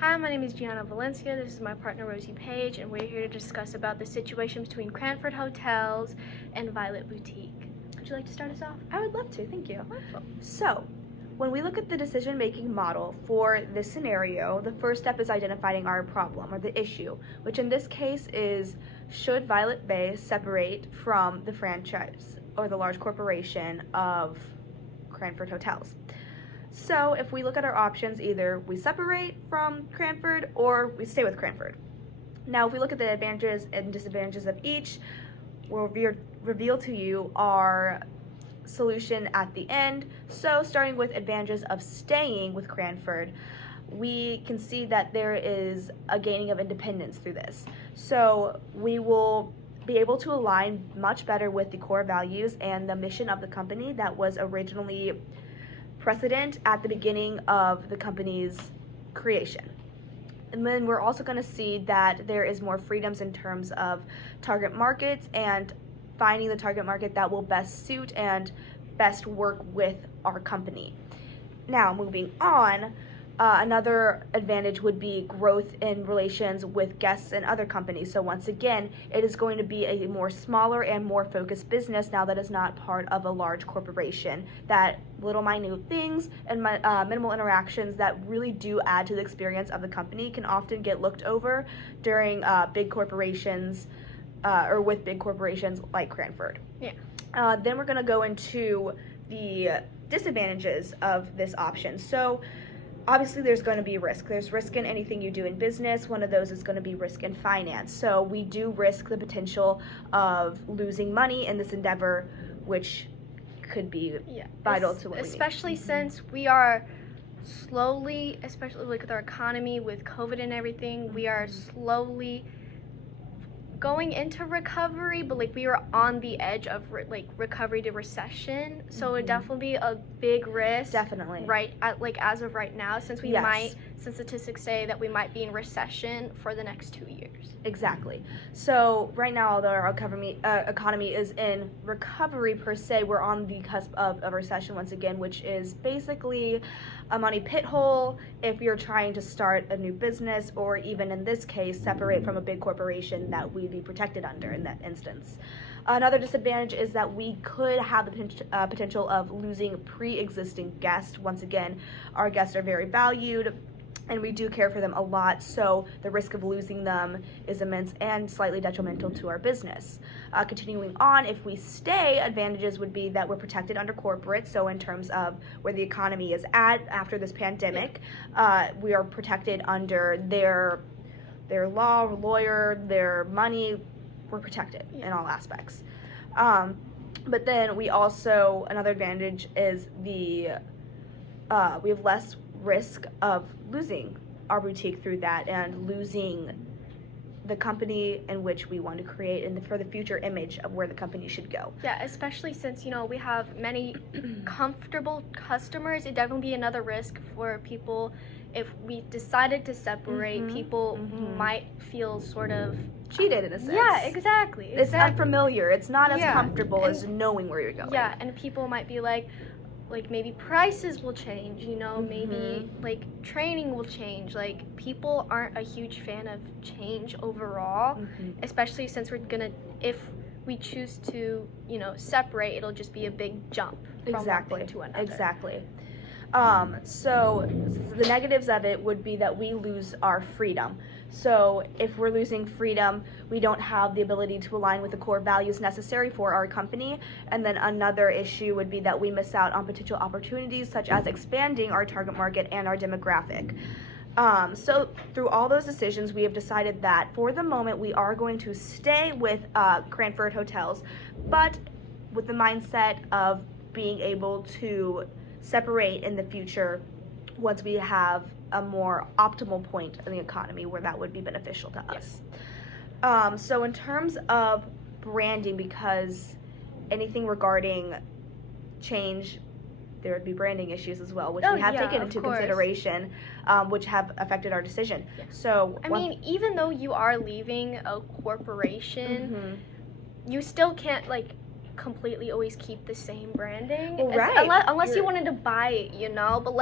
Hi, my name is Gianna Valencia. This is my partner Rosie Page, and we're here to discuss about the situation between Cranford Hotels and Violet Boutique. Would you like to start us off? I would love to, thank you. Wonderful. So, when we look at the decision-making model for this scenario, the first step is identifying our problem or the issue, which in this case is, should Violet Bay separate from the franchise or the large corporation of Cranford Hotels? So if we look at our options, either we separate from Cranford or we stay with Cranford. Now, if we look at the advantages and disadvantages of each, we'll reveal to you our solution at the end. So starting with advantages of staying with Cranford, we can see that there is a gaining of independence through this. So we will be able to align much better with the core values and the mission of the company that was originally precedent at the beginning of the company's creation. And then we're also going to see that there is more freedoms in terms of target markets and finding the target market that will best suit and best work with our company. Now, moving on, another advantage would be growth in relations with guests and other companies. So once again, it is going to be a more smaller and more focused business now that is not part of a large corporation. That little minute things and minimal interactions that really do add to the experience of the company can often get looked over during big corporations or with big corporations like Cranford. Yeah. Then we're going to go into the disadvantages of this option. So obviously there's going to be risk. There's risk in anything you do in business. One of those is going to be risk in finance. So we do risk the potential of losing money in this endeavor, which could be vital to what we need. Especially since we are slowly, especially like with our economy, with COVID and everything, we are slowly going into recovery, but like we are on the edge of recovery to recession, so it'd definitely be a big risk. Definitely. Right, as of right now, since we since statistics say that we might be in recession for the next 2 years. Exactly. So right now, although our economy is in recovery per se, we're on the cusp of a recession once again, which is basically a money pit hole if you're trying to start a new business, or even in this case, separate from a big corporation that we'd be protected under in that instance. Another disadvantage is that we could have the potential of losing pre-existing guests. Once again, our guests are very valued and we do care for them a lot, so the risk of losing them is immense and slightly detrimental to our business. Continuing on, if we stay, advantages would be that we're protected under corporate, so in terms of where the economy is at after this pandemic, we are protected under their law, lawyer, their money. We're protected in all aspects. But then we also, another advantage is we have less risk of losing our boutique through that and losing the company in which we want to create and for the future image of where the company should go. Yeah, especially since, we have many comfortable customers. It'd definitely be another risk for people if we decided to separate. People might feel sort of cheated in a sense. Yeah, exactly. It's unfamiliar. It's not as comfortable as knowing where you're going. Yeah, and people might be like maybe prices will change, maybe like training will change. Like people aren't a huge fan of change overall, especially since if we choose to, separate, it'll just be a big jump from one thing to another. Exactly. So the negatives of it would be that we lose our freedom. So if we're losing freedom, we don't have the ability to align with the core values necessary for our company. And then another issue would be that we miss out on potential opportunities such as expanding our target market and our demographic. So through all those decisions, we have decided that for the moment we are going to stay with Cranford Hotels, but with the mindset of being able to separate in the future once we have a more optimal point in the economy where that would be beneficial to us. So in terms of branding, because anything regarding change, there would be branding issues as well, which we have taken into consideration, which have affected our decision. So I mean, even though you are leaving a corporation, you still can't completely always keep the same branding. Well, right. Unless you wanted to buy it, but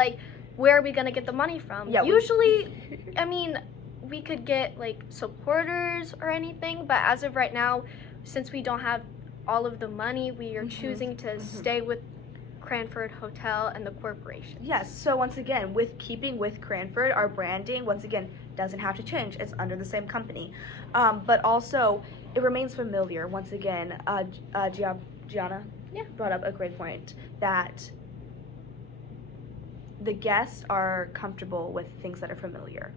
where are we gonna get the money from? Yeah, Usually, I mean, we could get like supporters or anything, but as of right now, since we don't have all of the money, we are choosing to stay with Cranford Hotel and the corporation. Yes, so once again, with keeping with Cranford, our branding, once again, doesn't have to change. It's under the same company. But also, it remains familiar. Once again, Gianna brought up a great point, that the guests are comfortable with things that are familiar.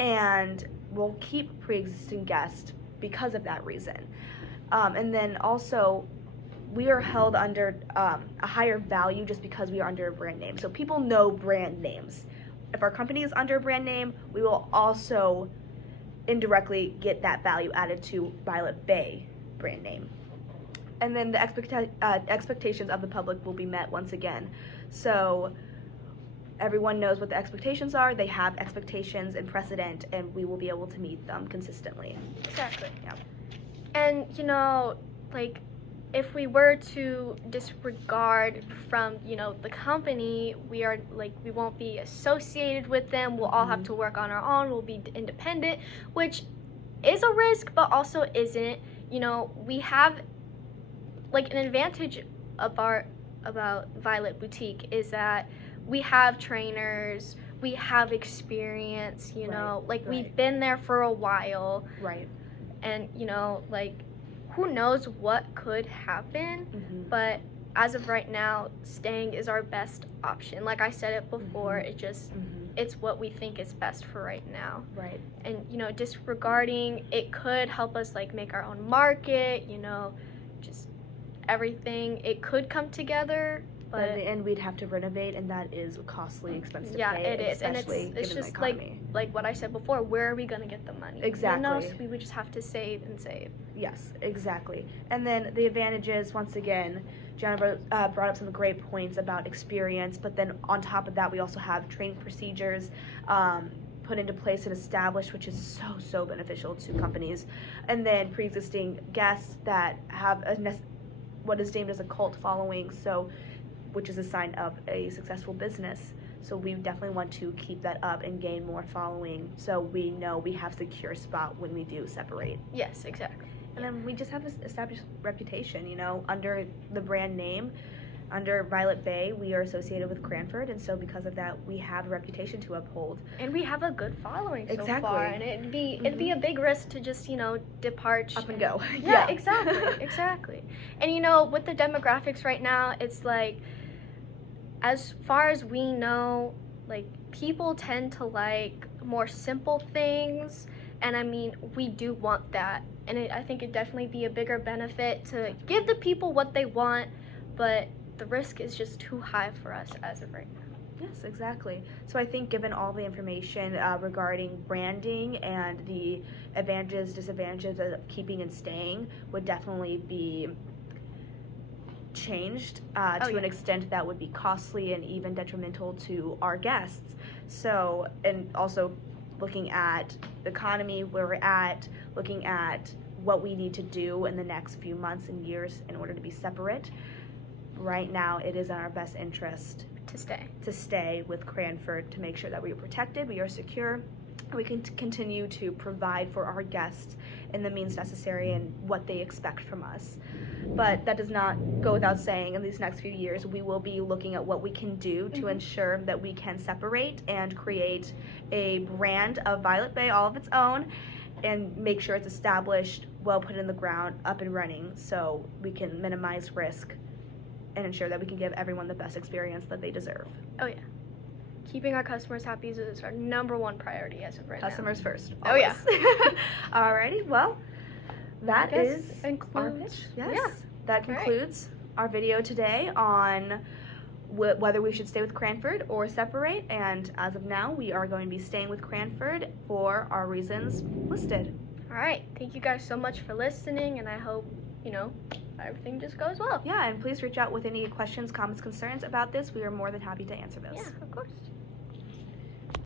And we'll keep pre-existing guests because of that reason. And then also, we are held under a higher value just because we are under a brand name. So people know brand names. If our company is under a brand name, we will also indirectly get that value added to Violet Bay brand name. And then the expectations of the public will be met once again. So everyone knows what the expectations are. They have expectations and precedent, and we will be able to meet them consistently. Exactly. Yeah. And, you know, like, if we were to disregard from, you know, the company, we won't be associated with them. We'll all have to work on our own. We'll be independent, which is a risk, but also isn't. You know, we have, like, an advantage about Violet Boutique is that we have trainers, we have experience, you know, like, we've been there for a while. Right. And, you know, like, who knows what could happen, but as of right now, staying is our best option. Like I said it before, it just, it's what we think is best for right now. Right. And, you know, disregarding, it could help us, like, make our own market, you know, just everything. It could come together, but in the end, we'd have to renovate, and that is costly, expensive yeah, to pay, it is. And it's just like what I said before, where are we going to get the money? Exactly. You know, so we would just have to save and save. Yes, exactly. And then the advantages, once again, Gianna brought up some great points about experience, but then on top of that, we also have training procedures put into place and established, which is so beneficial to companies. And then pre-existing guests that have what is named as a cult following, which is a sign of a successful business. So we definitely want to keep that up and gain more following, so we know we have a secure spot when we do separate. Yes, exactly. And then we just have this established reputation, you know, under the brand name, under Violet Bay, we are associated with Cranford, and so because of that, we have a reputation to uphold. And we have a good following so Exactly. far, and it'd be a big risk to just, you know, depart. Up and go. Yeah, exactly. And, you know, with the demographics right now, it's like, as far as we know, like, people tend to like more simple things, and I mean, we do want that, and I think it'd definitely be a bigger benefit to give the people what they want, but the risk is just too high for us as of right now. Yes, exactly. So I think given all the information regarding branding and the advantages, disadvantages of keeping and staying would definitely be changed to an extent that would be costly and even detrimental to our guests. So, and also looking at the economy, where we're at, looking at what we need to do in the next few months and years in order to be separate. Right now, it is in our best interest to stay with Cranford, to make sure that we are protected, we are secure, and we can continue to provide for our guests in the means necessary and what they expect from us. But that does not go without saying, in these next few years, we will be looking at what we can do to ensure that we can separate and create a brand of Violet Bay all of its own, and make sure it's established, well put in the ground, up and running, so we can minimize risk and ensure that we can give everyone the best experience that they deserve. Oh yeah. Keeping our customers happy is our #1 priority as of right Customers first. Oh yeah. Alrighty, well, that is our pitch. Yes. Yeah. That concludes our video today on whether we should stay with Cranford or separate, and as of now, we are going to be staying with Cranford for our reasons listed. Alright, thank you guys so much for listening, and I hope, you know, everything just goes well. Yeah, and please reach out with any questions, comments, concerns about this. We are more than happy to answer those. Yeah, of course.